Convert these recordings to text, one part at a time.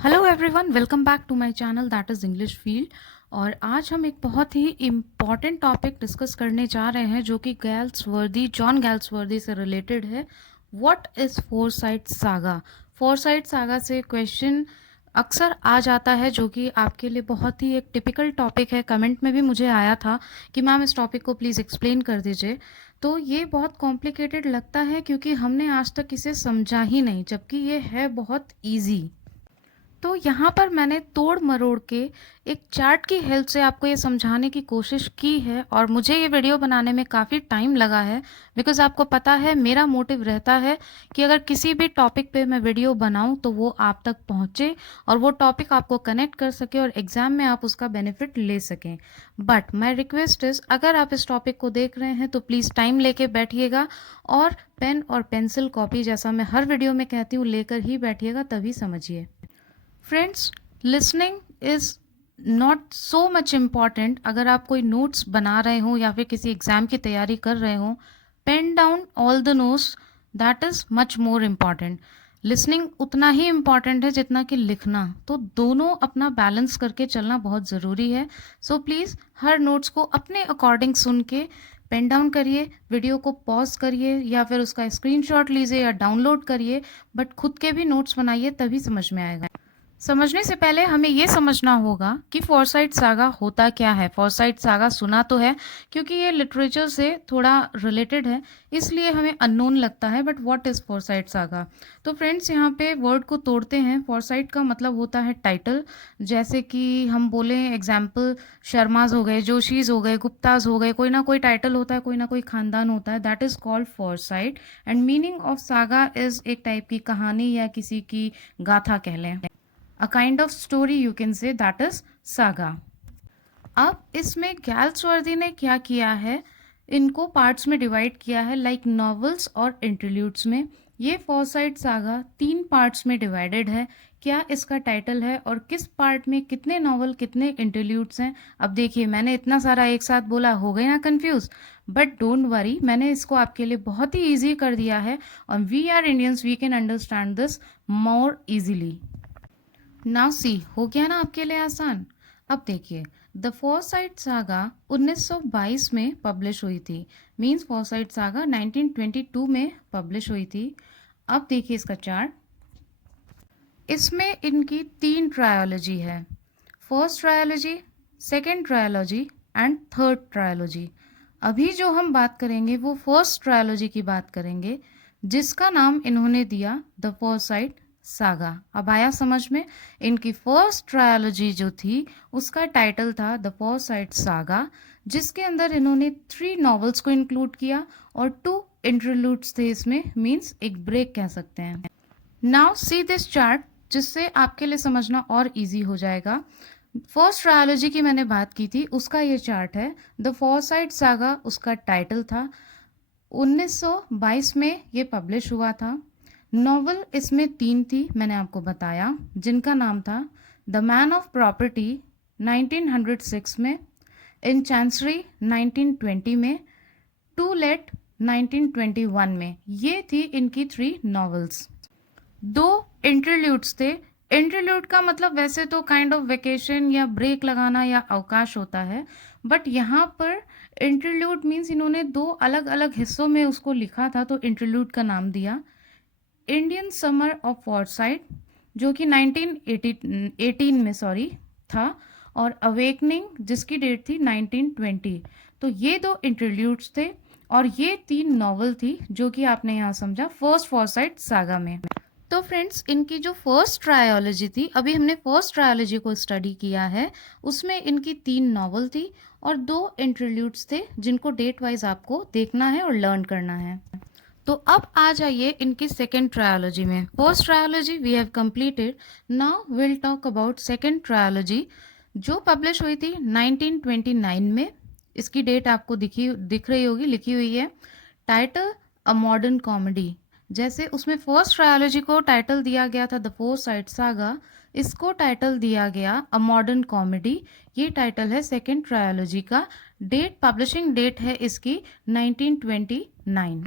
Hello everyone, welcome back to my channel that is English field. और आज हम एक बहुत ही इम्पॉर्टेंट टॉपिक डिस्कस करने जा रहे हैं जो कि जॉन गैल्सवर्दी से रिलेटेड है। What is foresight saga? Foresight saga से क्वेश्चन अक्सर आ जाता है जो कि आपके लिए बहुत ही एक टिपिकल टॉपिक है। कमेंट में भी मुझे आया था कि मैम इस टॉपिक को प्लीज़ एक्सप्लेन कर दीजिए। तो ये बहुत कॉम्प्लिकेटेड लगता है क्योंकि हमने आज तक इसे समझा ही नहीं, जबकि ये है बहुत ईजी। तो यहाँ पर मैंने तोड़ मरोड़ के एक चार्ट की हेल्प से आपको ये समझाने की कोशिश की है, और मुझे ये वीडियो बनाने में काफ़ी टाइम लगा है बिकॉज़ आपको पता है मेरा मोटिव रहता है कि अगर किसी भी टॉपिक पे मैं वीडियो बनाऊं तो वो आप तक पहुंचे और वो टॉपिक आपको कनेक्ट कर सके और एग्ज़ाम में आप उसका बेनिफिट ले सकें। बट माई रिक्वेस्ट इज़, अगर आप इस टॉपिक को देख रहे हैं तो प्लीज़ टाइम लेके बैठिएगा और पेन और पेंसिल कॉपी, जैसा मैं हर वीडियो में कहती हूँ, लेकर ही बैठिएगा, तभी समझिए। Friends, listening is not so much important. अगर आप कोई नोट्स बना रहे हो या फिर किसी एग्ज़ाम की तैयारी कर रहे हो, pen down all the notes, that is much more important. Listening उतना ही इम्पॉर्टेंट है जितना कि लिखना, तो दोनों अपना बैलेंस करके चलना बहुत ज़रूरी है। सो प्लीज़ हर नोट्स को अपने अकॉर्डिंग सुन के पेन डाउन करिए, वीडियो को पॉज करिए या फिर उसका स्क्रीनशॉट लीजिए या डाउनलोड करिए, बट खुद के भी नोट्स बनाइए, तभी समझ में आएगा। समझने से पहले हमें ये समझना होगा कि फोरसाइट सागा होता क्या है। फोरसाइट सागा सुना तो है क्योंकि ये लिटरेचर से थोड़ा रिलेटेड है, इसलिए हमें अननोन लगता है, but what is foresight saga? तो फ्रेंड्स, यहाँ पे वर्ड को तोड़ते हैं। फोरसाइट का मतलब होता है टाइटल। जैसे कि हम बोलें एग्जाम्पल, शर्माज हो गए, जोशीज हो गए, गुप्ताज हो गए, कोई ना कोई टाइटल होता है, कोई ना कोई खानदान होता है, that is called foresight. And meaning of saga is एक टाइप की कहानी या किसी की गाथा कह लें। A kind of story you can say, that is saga. अब इसमें गैल्सवर्दी ने क्या किया है, इनको पार्ट्स में डिवाइड किया है, लाइक नॉवेल्स और इंटरल्यूड्स में। ये फोरसाइट सागा 3 पार्ट्स में डिवाइडेड है। क्या इसका टाइटल है और किस पार्ट में कितने नॉवल कितने इंटरल्यूड्स हैं? अब देखिए, मैंने इतना सारा एक साथ बोला, हो गए ना कंफ्यूज? बट डोंट वरी, मैंने इसको आपके लिए बहुत ही ईजी कर दिया है और we are Indians, we can understand this more easily. Now see, हो गया ना आपके लिए आसान? अब देखिए, द फोरसाइट सागा 1922 में पब्लिश हुई थी। मींस फोरसाइट सागा 1922 में पब्लिश हुई थी। अब देखिए इसका चार्ट। इसमें इनकी 3 ट्रायोलॉजी है। First trilogy, second trilogy and third trilogy. अभी जो हम बात करेंगे वो फर्स्ट ट्रायोलॉजी की बात करेंगे, जिसका नाम इन्होंने दिया द फोरसाइट सागा। अब आया समझ में? इनकी फर्स्ट ट्रायोलॉजी जो थी उसका टाइटल था द फोरसाइट सागा, जिसके अंदर इन्होंने 3 नॉवेल्स को इंक्लूड किया और 2 इंटरलूड्स थे इसमें, मींस एक ब्रेक कह सकते हैं। नाउ सी दिस चार्ट, जिससे आपके लिए समझना और इजी हो जाएगा। फर्स्ट ट्रायोलॉजी की मैंने बात की थी, उसका ये चार्ट है। द फोरसाइट सागा उसका टाइटल था। 1922 में ये पब्लिश हुआ था। नॉवल इसमें 3 थी, मैंने आपको बताया, जिनका नाम था द मैन ऑफ प्रॉपर्टी 1906 में, इन चांसरी 1920 में, टू लेट 1921 में। ये थी इनकी 3 नॉवेल्स। 2 इंटरल्यूड्स थे। इंटरल्यूड का मतलब वैसे तो काइंड ऑफ वेकेशन या ब्रेक लगाना या अवकाश होता है, बट यहाँ पर इंटरल्यूड मीन्स इन्होंने 2 अलग अलग हिस्सों में उसको लिखा था, तो इंटरल्यूड का नाम दिया। इंडियन समर ऑफ फोरसाइट, जो कि 1918 में था, और अवेकनिंग, जिसकी डेट थी 1920। तो ये 2 इंटरल्यूड्स थे और ये 3 नॉवल थी जो कि आपने यहाँ समझा फर्स्ट फोरसाइट सागा में। तो फ्रेंड्स, इनकी जो फर्स्ट ट्रायोलॉजी थी, अभी हमने फर्स्ट ट्रायोलॉजी को स्टडी किया है, उसमें इनकी 3 नॉवल थी और 2 इंटरल्यूड्स थे, जिनको डेट वाइज आपको देखना है और लर्न करना है। तो अब आ जाइए इनकी सेकेंड ट्रायोलॉजी में। First trilogy we have completed, now will talk about second trilogy, जो पब्लिश हुई थी 1929 में। इसकी डेट आपको दिख रही होगी, लिखी हुई है। Title a modern comedy. जैसे उसमें फर्स्ट ट्रायोलॉजी को टाइटल दिया गया था द फोरसाइट सागा, इसको टाइटल दिया गया अ मॉडर्न कॉमेडी। ये टाइटल है सेकेंड ट्रायोलॉजी का। डेट, पब्लिशिंग डेट है इसकी 1929।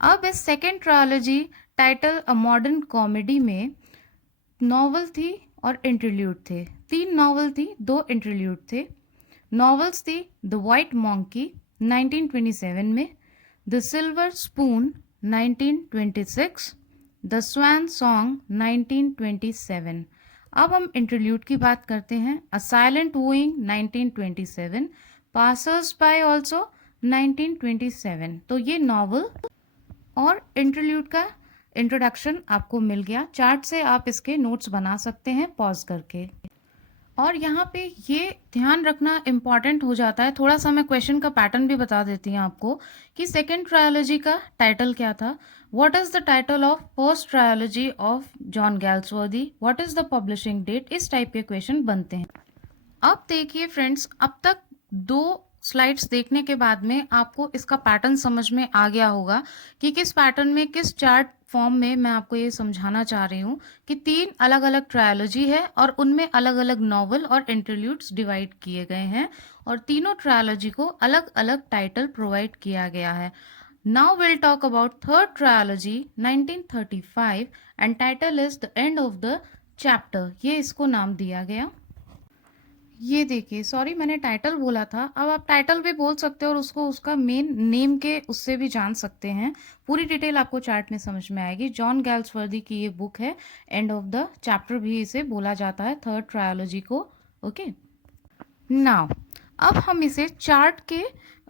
अब इस second trilogy title a modern comedy में नॉवल थी और इंटरल्यूड थे। 3 नॉवल थी, 2 इंटरल्यूड थे। नॉवेल्स थी द वाइट मॉन्की 1927 में, the silver spoon 1926, the swan song 1927। अब हम इंटरल्यूड की बात करते हैं। A silent wooing 1927, passers by also 1927। तो ये नॉवल और इंटरल्यूड का इंट्रोडक्शन आपको मिल गया। चार्ट से आप इसके नोट्स बना सकते हैं पॉज करके। और यहाँ पे ये ध्यान रखना इम्पॉर्टेंट हो जाता है, थोड़ा सा मैं क्वेश्चन का पैटर्न भी बता देती हूँ आपको कि सेकेंड ट्रायोलॉजी का टाइटल क्या था। What is the title of first trilogy of John Galsworthy, what is the publishing date, इस टाइप के क्वेश्चन बनते हैं। अब देखिए फ्रेंड्स, अब तक 2 स्लाइड्स देखने के बाद में आपको इसका पैटर्न समझ में आ गया होगा कि किस पैटर्न में, किस चार्ट फॉर्म में मैं आपको ये समझाना चाह रही हूँ कि 3 अलग अलग ट्रायोलॉजी है और उनमें अलग अलग नॉवल और इंटरल्यूड्स डिवाइड किए गए हैं और तीनों ट्रायोलॉजी को अलग अलग टाइटल प्रोवाइड किया गया है। Now will talk about third trilogy 1935 and title is the end of the chapter. ये इसको नाम दिया गया। ये देखिए, सॉरी मैंने टाइटल बोला था, अब आप टाइटल भी बोल सकते हो और उसको उसका मेन नेम के उससे भी जान सकते हैं। पूरी डिटेल आपको चार्ट में समझ में आएगी। जॉन गैल्सवर्दी की ये बुक है, एंड ऑफ द चैप्टर भी इसे बोला जाता है, थर्ड ट्रायोलॉजी को। ओके, नाउ अब हम इसे चार्ट के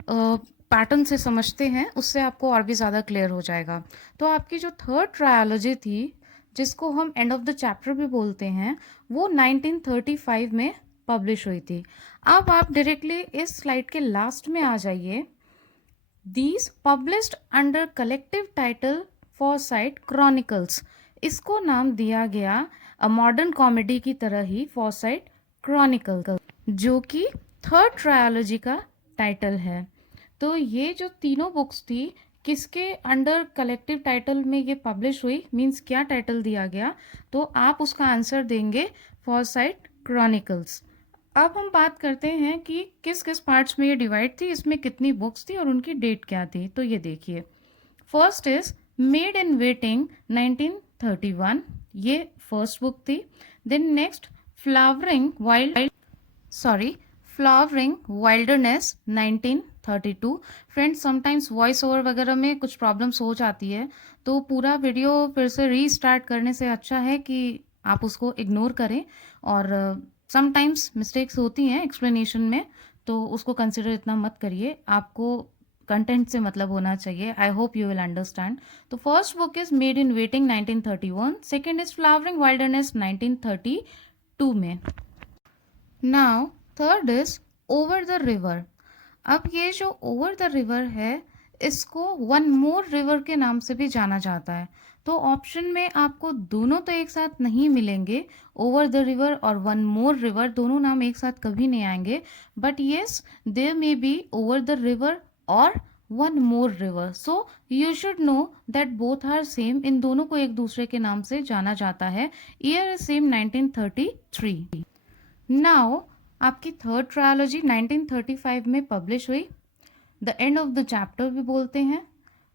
पैटर्न से समझते हैं, उससे आपको और भी ज़्यादा क्लियर हो जाएगा। तो आपकी जो थर्ड ट्रायोलॉजी थी, जिसको हम एंड ऑफ द चैप्टर भी बोलते हैं, वो 1935 में पब्लिश हुई थी। अब आप डायरेक्टली इस स्लाइड के लास्ट में आ जाइए। These published under collective title Forsyte chronicles, इसको नाम दिया गया मॉडर्न कॉमेडी की तरह ही फॉरसाइट क्रॉनिकल, जो कि थर्ड ट्रायोलॉजी का टाइटल है। तो ये जो तीनों बुक्स थी, किसके अंडर कलेक्टिव टाइटल में ये पब्लिश हुई, मीन्स क्या टाइटल दिया गया, तो आप उसका आंसर देंगे फॉरसाइट क्रॉनिकल्स। अब हम बात करते हैं कि किस किस पार्ट्स में ये डिवाइड थी, इसमें कितनी बुक्स थी और उनकी डेट क्या थी। तो ये देखिए, first is made in waiting 1931, ये फर्स्ट बुक थी। Then next Flowering wilderness 1932। Friends, sometimes voice over वगैरह में कुछ प्रॉब्लम्स हो जाती है, तो पूरा वीडियो फिर से रीस्टार्ट करने से अच्छा है कि आप उसको इग्नोर करें। और समटाइम्स मिस्टेक्स होती हैं एक्सप्लेनेशन में, तो उसको कंसिडर इतना मत करिए, आपको कंटेंट से मतलब होना चाहिए। I hope you will understand. तो first book is made in waiting 1931, second is flowering wilderness 1932 में। Now third is over the river. अब ये जो ओवर द रिवर है, इसको वन मोर रिवर के नाम से भी जाना जाता है। तो ऑप्शन में आपको दोनों तो एक साथ नहीं मिलेंगे, ओवर द रिवर और वन मोर रिवर दोनों नाम एक साथ कभी नहीं आएंगे, but yes there may be over the river और one more river. So you should know that both are same, इन दोनों को एक दूसरे के नाम से जाना जाता है। Year is same 1933। नाउ आपकी थर्ड ट्रायोलॉजी 1935 में पब्लिश हुई, the end of the chapter भी बोलते हैं।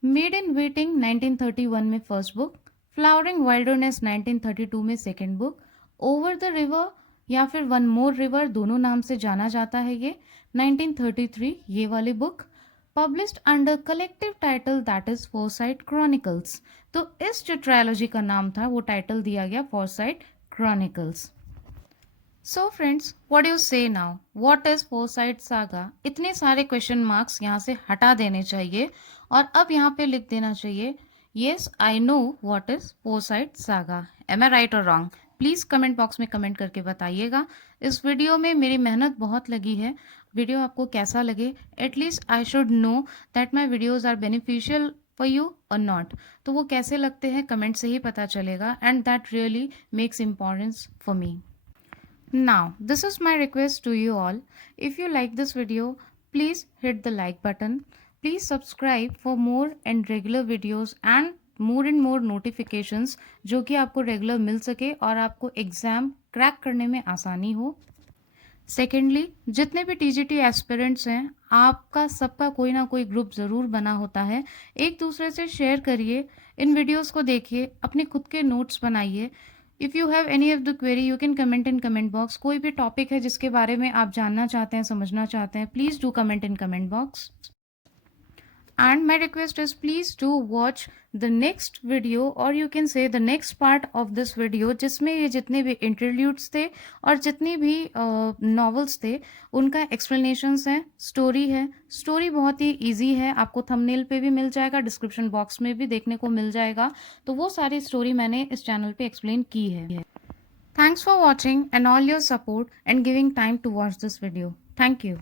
मेड इन वेटिंग 1931 में फर्स्ट बुक, फ्लावरिंग वाइल्डरनेस 1932 में second book, over the river या फिर वन मोर रिवर दोनों नाम से जाना जाता है ये 1933 ये वाली book, published under collective title that is Forsyte chronicles. तो इस जो ट्रायोलॉजी का नाम था वो टाइटल दिया गया Forsyte Chronicles. So friends, what you say now, what is Forsyte saga? इतने सारे क्वेश्चन मार्क्स यहाँ से हटा देने चाहिए और अब यहाँ पे लिख देना चाहिए, yes I know what is Forsyte Saga. Am I right और रॉन्ग? प्लीज़ कमेंट बॉक्स में कमेंट करके बताइएगा। इस वीडियो में मेरी मेहनत बहुत लगी है, वीडियो आपको कैसा लगे, at least I should know that my videos are beneficial for you और नॉट। तो वो कैसे लगते हैं कमेंट से ही पता चलेगा, and that really makes importance for me. Now, this is my request to you all. If you like this video, please hit the like button. Please subscribe for more and regular videos and more notifications जो कि आपको regular मिल सके और आपको exam crack करने में आसानी हो। सेकेंडली, जितने भी टीजीटी एस्पिरेंट्स हैं, आपका सबका कोई ना कोई ग्रुप ज़रूर बना होता है, एक दूसरे से शेयर करिए, इन वीडियोस को देखिए, अपने खुद के नोट्स बनाइए। If you have any of the query you can comment in comment box. कोई भी टॉपिक है जिसके बारे में आप जानना चाहते हैं, समझना चाहते हैं, please do comment in comment box. And my request is please do watch the next video or you can say the next part of this video जिसमें ये जितने भी इंटरल्यूड्स थे और जितनी भी नॉवेल्स थे उनका एक्सप्लेनेशंस हैं, स्टोरी है। स्टोरी बहुत ही इजी है, आपको थंबनेल पे भी मिल जाएगा, डिस्क्रिप्शन बॉक्स में भी देखने को मिल जाएगा। तो वो सारी स्टोरी मैंने इस चैनल पे एक्सप्लेन की है। Thanks for watching and all your support and giving time to watch this video. Thank you.